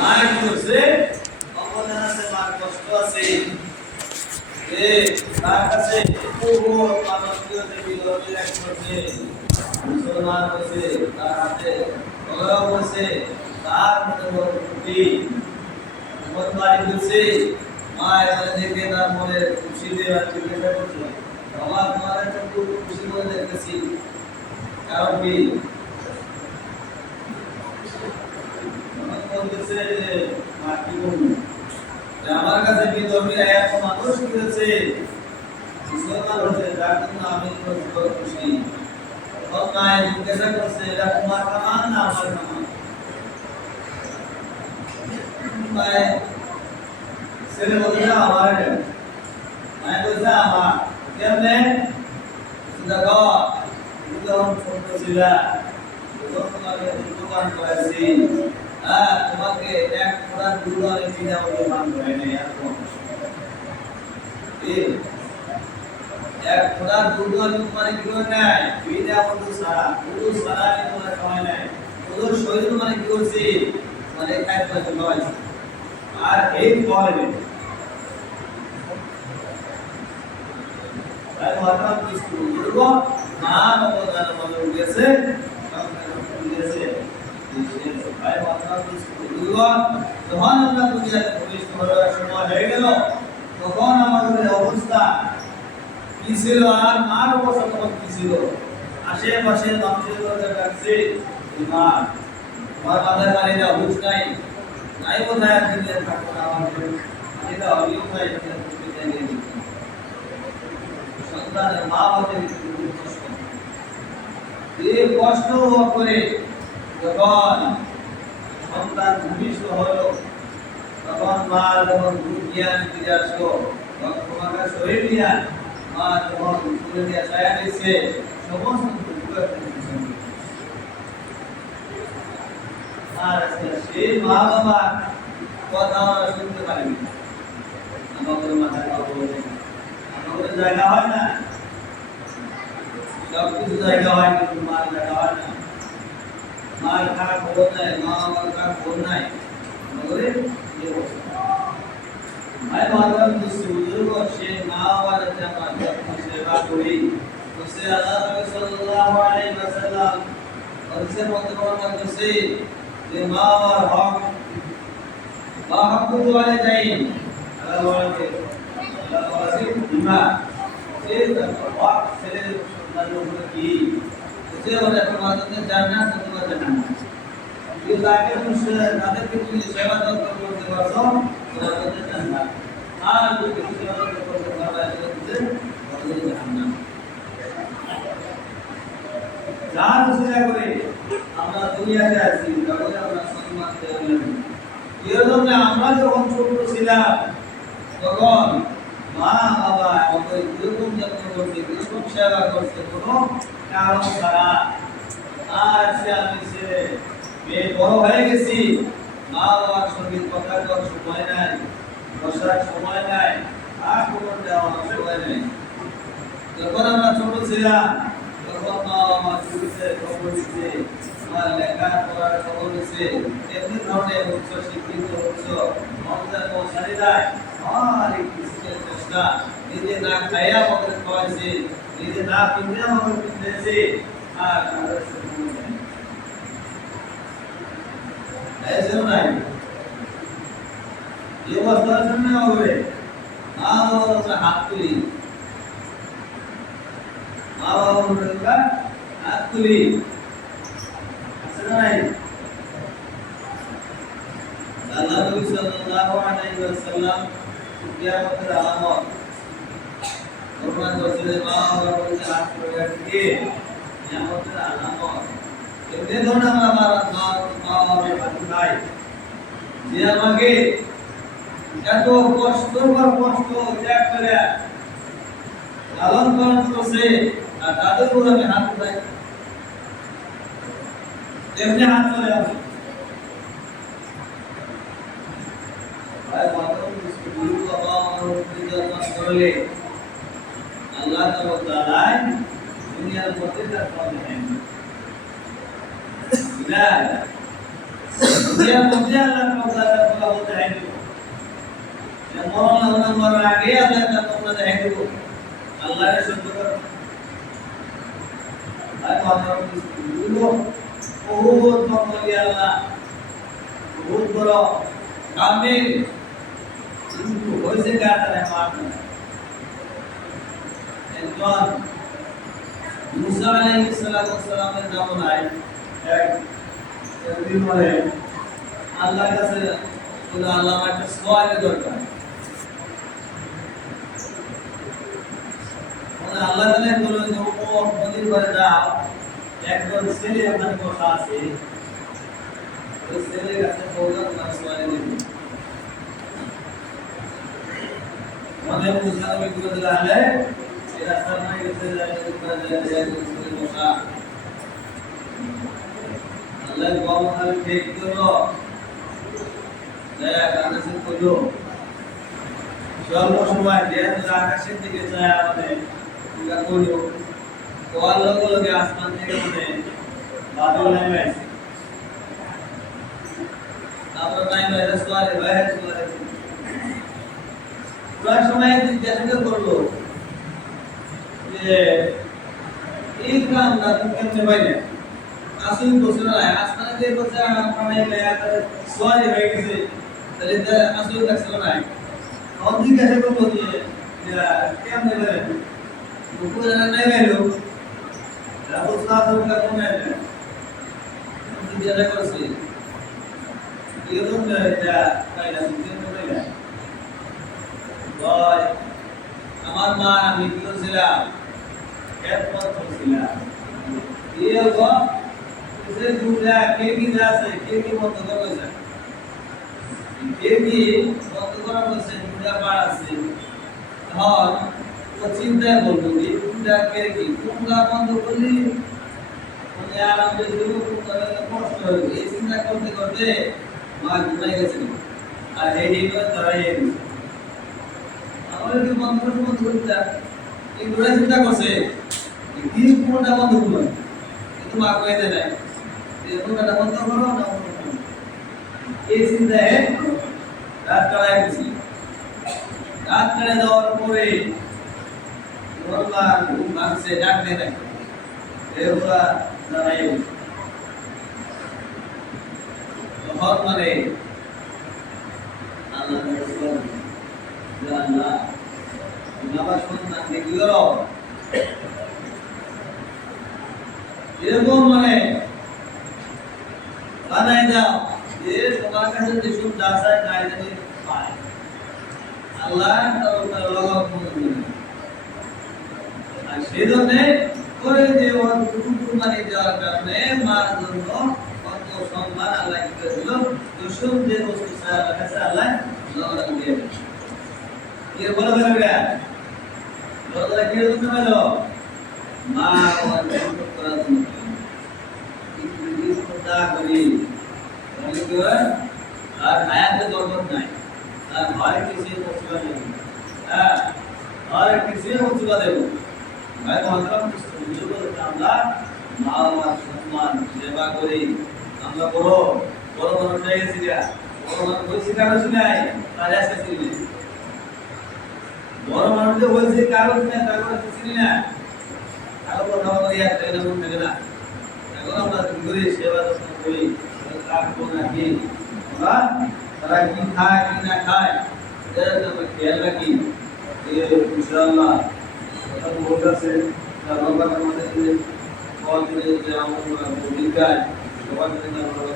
মার কি হচ্ছে অবদান আছে মার কষ্ট আছে তার কাছে বহু মানুষ বিরোধী করছে মুসলমান হয়েছে তার হাতে অবয়ব হয়েছে তার মধ্যে ভক্তি বাড়ি হয়েছে মা এখানে দেখে তার মনে খুশি দিয়ে জিজ্ঞাসা করছে বাবা তোমার একটা খুব খুশি করে দেখতেছি কারণ কি বলতেছে যে মা কি বলবো আমার কাছে বিধর্মীরা এত মানুষ হয়েছে মুসলমান হয়েছে যার জন্য আমি খুশি মায়ের জিজ্ঞাসা করছে এটা তোমার কামান না আমার কামান মায়ের ছেলে বলছে আমার মায়ের বলছে আমার কেমনে দেখো যখন ছোট ছিলা তোমাকে দোকান করেছি তোমাকে এক ফোঁটা দুধ আমি কিনে আমাকে মান করে নেই এখন এক ফোঁটা দুধ আমি তোমার কি করে নেয় বিনা বন্ধু সারা দুধ সারা আমি তোমার খাওয়াই নাই ওদের শরীর মানে কি করছি মানে খাইতে খাওয়াইছি আর এই খাওয়াই নেই তাই মাথা কিছু বলবো না অবদান আমাদের উঠেছে তখন আমরা দুনিয়াতে প্রবেশ করার সময় হয়ে গেল তখন আমাদের অবস্থা কি ছিল আর মার অবস্থা তখন কি ছিল আশেপাশে মানুষের কথা ডাকছে মা আমার মাথায় পানি না হুঁশ নাই নাই কোথায় আর দুনিয়া থাকবো না আমাদের এটা অভিযোগ হয় সন্তানের মা হতে কষ্ট এই কষ্ট করে যখন সন্তান ভূমিষ্ঠ হলো তখন মা যখন জ্ঞান ফিরে আসলো তখন তোমাকে শরীর দিয়া মা যখন তুলে দিয়া ছায়া দিচ্ছে সমস্ত আর সেই মা বাবা কথা আমরা শুনতে পারিনি আমাদের মাথায় আমাদের জায়গা হয় না সব কিছু জায়গা হয় কিন্তু মার জায়গা হয় না মার খারাপ খবর নাই মা বাবার খারাপ খবর নাই আমাদের ভাই মাতার বুজুর্গ সে মা বাবার যাতে আমরা যত্ন সেবা করি তো সে আল্লাহ নবী সাল্লাল্লাহু আলাইহি ওয়াসাল্লাম হাদিসের মধ্যে বর্ণনা করেছে যে মা বাবার হক বা হকুল ওয়ালিদাইন আল্লাহ বলেছে আল্লাহ বলেছে বিমা সে হক ছেলে সন্তানের উপরে কি সে বলে তোমাদের জান্নাত তোমাদের জান্নাত এই তাকে তাদেরকে তুমি সেবা যত্ন করতে পারছো তোমাদের জান্নাত আর যদি সেবা যত্ন করতে পারবে তোমাদের জাহান্নাম যার সেবা করে আমরা দুনিয়াতে আছি তাহলে আমরা সম্মান দেওয়া লাগবে এর জন্য আমরা যখন ছোট ছিলাম তখন মা বাবা আমাদের যেরকম যত্ন করছে যেরকম সেবা করছে কোনো কারণ ছাড়া আর সে আমি সে মেয়ে বড় হয়ে গেছি মা বাবার সঙ্গে কথা করার সময় নাই বসার সময় নাই আর কোনো দেওয়ার সময় নেই যখন আমরা ছোট ছিলাম তখন মা বাবা দিচ্ছে খবর দিচ্ছে আমার লেখা পড়ার খবর দিচ্ছে এমনি ধরনের উচ্চ শিক্ষিত উচ্চ মমতার পৌঁছানি দেয় আর একটু চেষ্টা নিজে না খাইয়া আমাদের খাওয়াইছে নিজে না কিনে আমাদের কিনেছে আর ऐसे होना है ये अवस्था सुनने होगे माँ बाबा का हाथ तुली माँ बाबा का हाथ तुली ऐसा नहीं अल्लाह नबी सल्लल्लाहु अलैहि वसल्लम क़यामत की आलामत फरमान वसीले माँ बाबा के हाथ पकड़ के क़यामत की आलामत এমনি ধরনের আমার মা বাবার হাত নাই যে আমাকে এত কষ্ট ত্যাগ করে লালন পালন করছে আর তাদের উপর আমি হাত উঠাই এমনি হাত চলে আসে করলে আল্লাহ তাআলা দুনিয়ার মধ্যে তার ফল দেন দুনিয়ার মধ্যে আল্লাহ তাআলা আগে আল্লাহ তার নমুনা দেখাই দেব আল্লাহর সহ্য করো আর আমরা বলবো বহুত মঙ্গলি আল্লাহ বহুত বড় কামিল কিন্তু হয়েছে কাটা না মার না একজন মুসা আলাইহিস সালামের জামানায় একদিন পরে আল্লাহর কাছে বলে আল্লাহ আমার একটা সোয়ালের দরকার মানে আল্লাহ তাআলা বললেন যে ও নদীর পাড়ে যাও একজন ছেলে ওখানে বসা আছে ওই ছেলের কাছে বললাম না সোয়ালে দিবি মানে মুসা নবী বলে দিলে এরা সামনে গেছে যায় বসা আল্লাহ গমন ঠিক করলো আকাশের করলো স্বল্প সময় যেহেতু আকাশের দিকে যায় আমাদের করলো কোয়ার লগে লগে আসমান থেকে মানে বাদল নেমে আসে তারপর নেমে এসে সোয়ারে বাইরে সোয়ারে পুরো সময় জিজ্ঞাসা করলো যে এই কাম না তুমি কেমনে পাইলে আসুন বসে না আসমানে যে বসে আপনারা লায়া সোয়ারে হয়ে গেছে তাহলে আসুন দেখছিল না और भी कैसे को बोलिए क्या मिले उनको जाना नहीं मिलो राहुल साहब का कौन है उनकी जगह पर से ये लोग क्या कहना सुनते तो नहीं है भाई আমার মা আমি কি ছিলাম এক পথ ছিলাম ये वो इसे दूसरा के की जासे के की বন্ধ করেছে কে কি বন্ধ করা বলছে দুটা বার আছে তখন ও চিন্তায় বলবো যে দুটা কে কি কোনটা বন্ধ করলি মানে আরাম করে দিব কোনটা কষ্ট হবে এই চিন্তা করতে করতে মা ঘুমাই গেছে আর এই করে দাঁড়াই গেছে আমার কি বন্ধ করতে এই দুটা চিন্তা করছে কি কোনটা বন্ধ করব কিন্তু মা কয়ে দেয় না এই কোনটা বন্ধ করো না এই চিন্তায় রাত কাটায় গেছি রাত কাটে যাওয়ার পরে ভোরবার ঘুম ভাঙছে ডাক দেয় নাই এগুলা দাঁড়াই তখন মানে আল্লাহ আল্লাহ নামাজ সন্তান দেখি করো এরকম মানে বানাই দাও যে তোমার কাছে যে সব দাসায় নাই জানি পায় আল্লাহ তার লগক মনে আর সেজন্য করে যে ওর কুরবানি দেওয়ার কারণে মার জন্য কত সম্মান আল্লাহ কি করেছিল দুশম যে বস্তু সারা কাছে আল্লাহ লগক দিয়ে কি বলা যাবে না লগক কি জন্য হলো মা ওর কষ্ট করার জন্য কি কথা করি আর হায়াতে বরকত নাই আর হয় কিছু মুসিবত নেই হ্যাঁ আর কিছু মুসিবত দেব ভাই মহতরম বুঝলো আমরা মা বাবার সম্মান সেবা করি আমরা বড় বড় মানুষ হয়ে গেছি বড় মানুষ হয়েছি কারো শুনাই তার আজকে চিনি বড় মানুষ যে হয়েছে কারো শুনাই তার কোনো চিনি না কারো কথা বলি আর তাই না মন থাকে না এখন আমরা করি সেবা যত্ন করি রাখবো নাকি তারা কি খায় কি না খায় আমরা খেয়াল রাখি ইনশাআল্লাহ বলতেছে আমাদের ফল দিলে যে আমরা ভূমিকায় সবার জন্য আমরা